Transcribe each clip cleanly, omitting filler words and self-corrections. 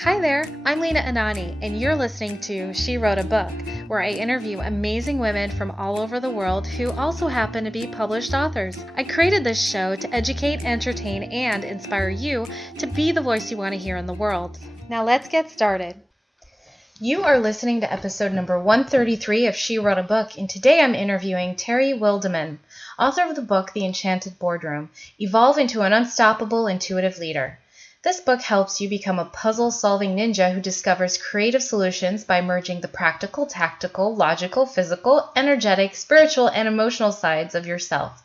Hi there, I'm Lena Anani, and you're listening to She Wrote a Book, where I interview amazing women from all over the world who also happen to be published authors. I created this show to educate, entertain, and inspire you to be the voice you want to hear in the world. Now let's get started. You are listening to episode number 133 of She Wrote a Book, and today I'm interviewing Terry Wildemann, author of the book The Enchanted Boardroom, Evolve into an Unstoppable Intuitive Leader. This book helps you become a puzzle-solving ninja who discovers creative solutions by merging the practical, tactical, logical, physical, energetic, spiritual, and emotional sides of yourself.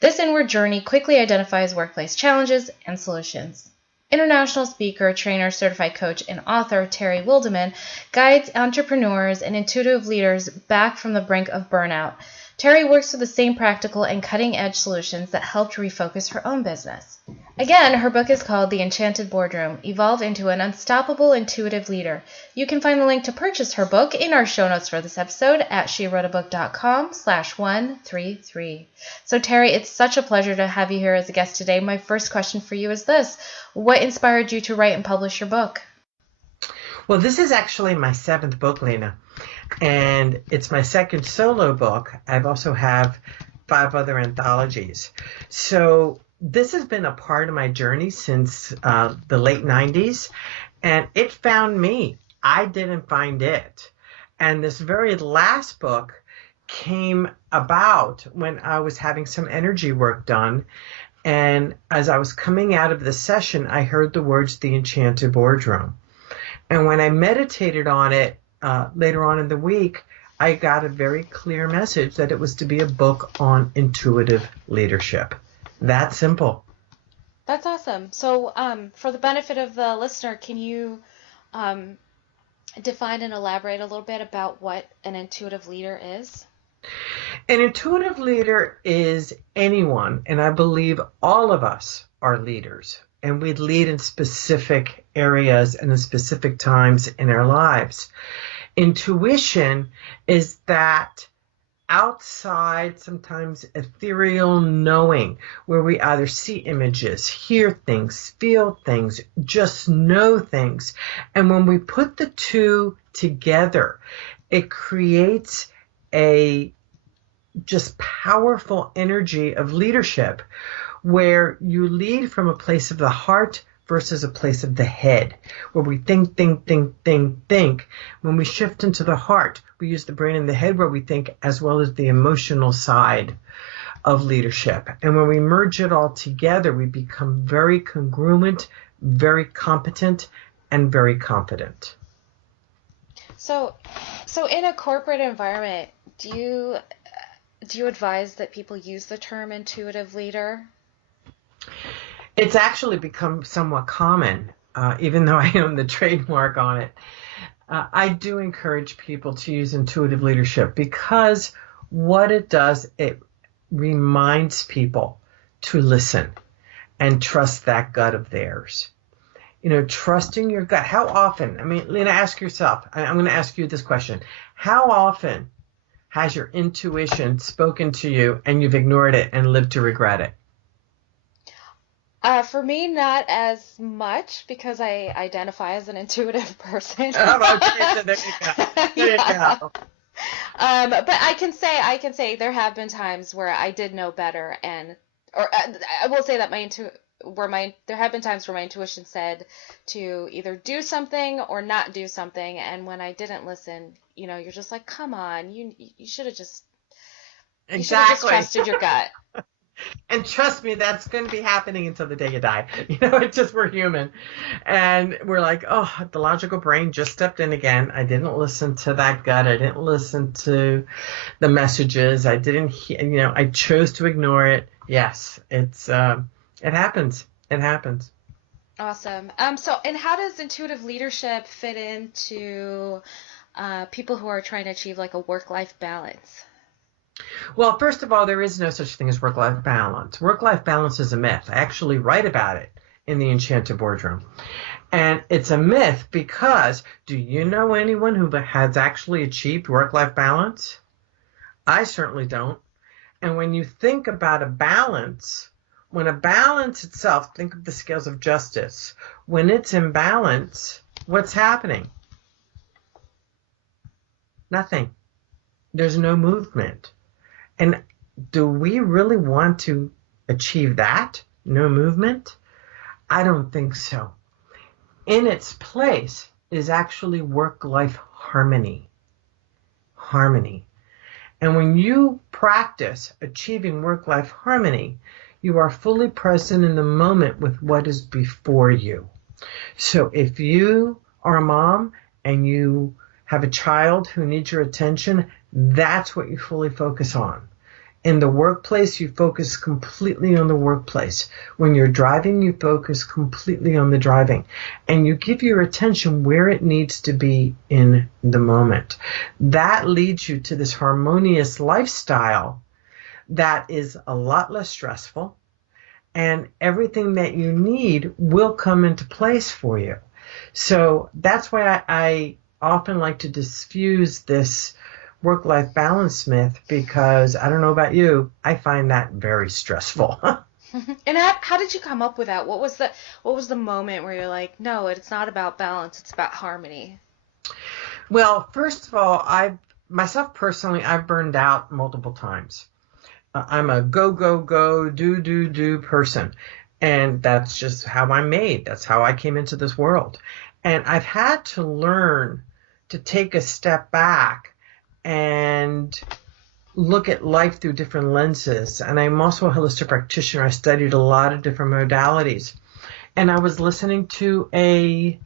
This inward journey quickly identifies workplace challenges and solutions. International speaker, trainer, certified coach, and author Terry Wildemann guides entrepreneurs and intuitive leaders back from the brink of burnout. Terry works with the same practical and cutting-edge solutions that helped refocus her own business. Again, her book is called The Enchanted Boardroom, Evolve into an Unstoppable Intuitive Leader. You can find the link to purchase her book in our show notes for this episode at SheWroteABook.com/133. So Terry, it's such a pleasure to have you here as a guest today. My first question for you is this: what inspired you to write and publish your book? Well, this is actually my seventh book, Lena, and it's my second solo book. I've also have 5 other anthologies. So this has been a part of my journey since the late 90s, and it found me. I didn't find it. And this very last book came about when I was having some energy work done. And as I was coming out of the session, I heard the words, The Enchanted Boardroom. And when I meditated on it later on in the week, I got a very clear message that it was to be a book on intuitive leadership. That simple. That's awesome. So for the benefit of the listener, can you define and elaborate a little bit about what an intuitive leader is? An intuitive leader is anyone, and I believe all of us are leaders, and we lead in specific areas and in specific times in our lives. Intuition is that outside, sometimes ethereal knowing, where we either see images, hear things, feel things, just know things. And when we put the two together, it creates a just powerful energy of leadership where you lead from a place of the heart versus a place of the head, where we think. When we shift into the heart, we use the brain and the head where we think, as well as the emotional side of leadership. And when we merge it all together, we become very congruent, very competent, and very confident. So in a corporate environment, do you advise that people use the term intuitive leader? It's actually become somewhat common, even though I own the trademark on it. I do encourage people to use intuitive leadership because what it does, it reminds people to listen and trust that gut of theirs. You know, trusting your gut. How often, Lena, ask yourself, I'm going to ask you this question. How often has your intuition spoken to you and you've ignored it and lived to regret it? For me, not as much because I identify as an intuitive person. Oh, okay, so there you go. There you go. But I can say there have been times where I did know better, or I will say that there have been times where my intuition said to either do something or not do something, and when I didn't listen, you're just like, come on, you should have just trusted your gut. And trust me, that's going to be happening until the day you die. It's just, we're human. And we're like, oh, the logical brain just stepped in again. I didn't listen to that gut. I didn't listen to the messages. I didn't, I chose to ignore it. Yes, it happens. It happens. Awesome. And how does intuitive leadership fit into people who are trying to achieve like a work-life balance? Well, first of all, there is no such thing as work-life balance. Work-life balance is a myth. I actually write about it in The Enchanted Boardroom. And it's a myth because do you know anyone who has actually achieved work-life balance? I certainly don't. And when you think about a balance, when a balance itself, think of the scales of justice. When it's in balance, What's happening? Nothing. There's no movement. And do we really want to achieve that? No movement? I don't think so. In its place is actually work-life harmony. Harmony. And when you practice achieving work-life harmony, you are fully present in the moment with what is before you. So if you are a mom and you have a child who needs your attention, that's what you fully focus on. In the workplace, you focus completely on the workplace. When you're driving, you focus completely on the driving. And you give your attention where it needs to be in the moment. That leads you to this harmonious lifestyle that is a lot less stressful. And everything that you need will come into place for you. So that's why I often like to diffuse this work-life balance myth, because I don't know about you, I find that very stressful. And how did you come up with that? What was the moment where you're like, no, it's not about balance, it's about harmony? Well, first of all, myself personally, I've burned out multiple times. I'm a go, go, go, do person. And that's just how I'm made. That's how I came into this world. And I've had to learn to take a step back and look at life through different lenses. And I'm also a holistic practitioner. I studied a lot of different modalities. And I was listening to a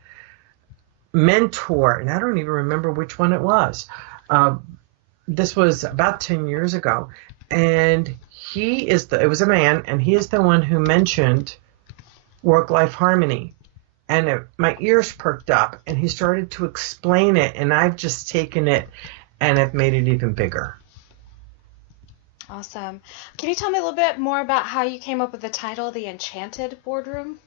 mentor, and I don't even remember which one it was. This was about 10 years ago. And it was a man, and he is the one who mentioned work-life harmony. And my ears perked up, and he started to explain it, and I've just taken it and I've made it even bigger. Awesome. Can you tell me a little bit more about how you came up with the title, The Enchanted Boardroom?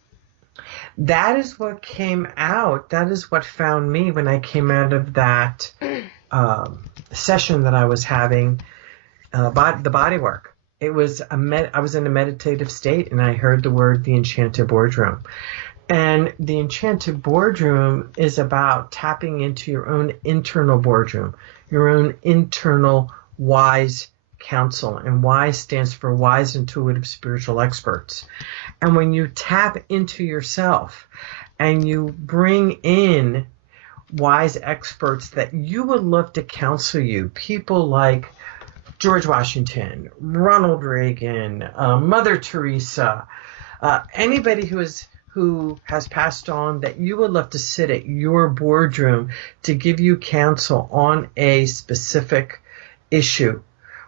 That is what came out. That is what found me when I came out of that session that I was having, the body work. It was I was in a meditative state, and I heard the word The Enchanted Boardroom. And the Enchanted Boardroom is about tapping into your own internal boardroom, your own internal wise counsel. And WISE stands for Wise Intuitive Spiritual Experts. And when you tap into yourself and you bring in wise experts that you would love to counsel you, people like George Washington, Ronald Reagan, Mother Teresa, anybody who has passed on that you would love to sit at your boardroom to give you counsel on a specific issue,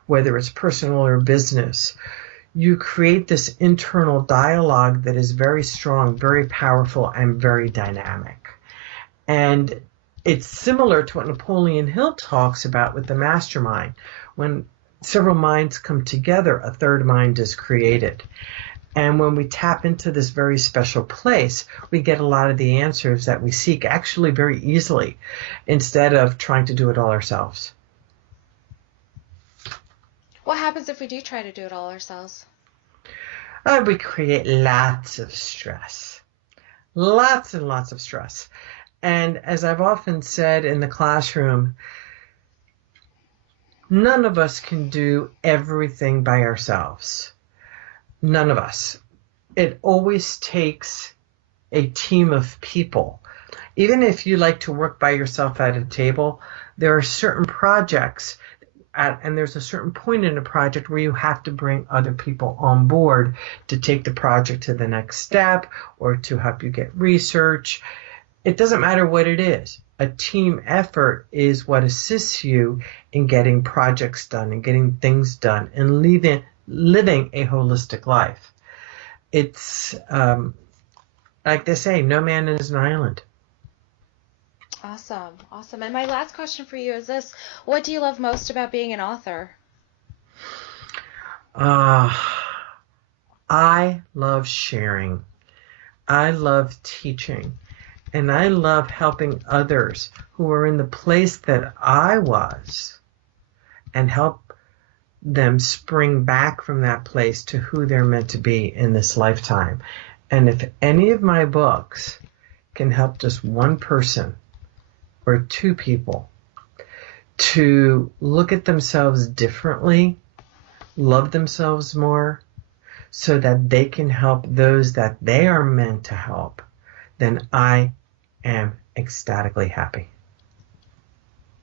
whether it's personal or business. You create this internal dialogue that is very strong, very powerful, and very dynamic. And it's similar to what Napoleon Hill talks about with the mastermind. When several minds come together, a third mind is created. And when we tap into this very special place, we get a lot of the answers that we seek actually very easily, instead of trying to do it all ourselves. What happens if we do try to do it all ourselves? We create lots of stress. Lots and lots of stress. And as I've often said in the classroom, none of us can do everything by ourselves. None of us. It always takes a team of people. Even if you like to work by yourself at a table, there are certain projects and there's a certain point in a project where you have to bring other people on board to take the project to the next step or to help you get research. It doesn't matter what it is. A team effort is what assists you in getting projects done and getting things done and living a holistic life. It's like they say, no man is an island. Awesome. And my last question for you is this: what do you love most about being an author? I love sharing. I love teaching. And I love helping others who are in the place that I was and help them spring back from that place to who they're meant to be in this lifetime. And if any of my books can help just one person or two people to look at themselves differently, love themselves more, so that they can help those that they are meant to help, then I am ecstatically happy.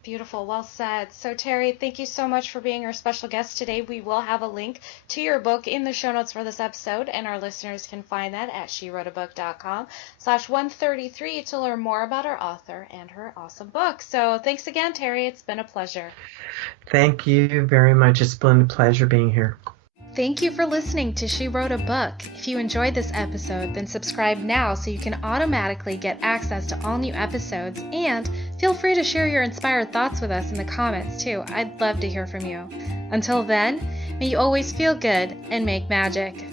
Beautiful. Well said. So, Terry, thank you so much for being our special guest today. We will have a link to your book in the show notes for this episode, and our listeners can find that at SheWroteABook.com/133 to learn more about our author and her awesome book. So, thanks again, Terry. It's been a pleasure. Thank you very much. It's been a pleasure being here. Thank you for listening to She Wrote a Book. If you enjoyed this episode, then subscribe now so you can automatically get access to all new episodes, and feel free to share your inspired thoughts with us in the comments too. I'd love to hear from you. Until then, may you always feel good and make magic.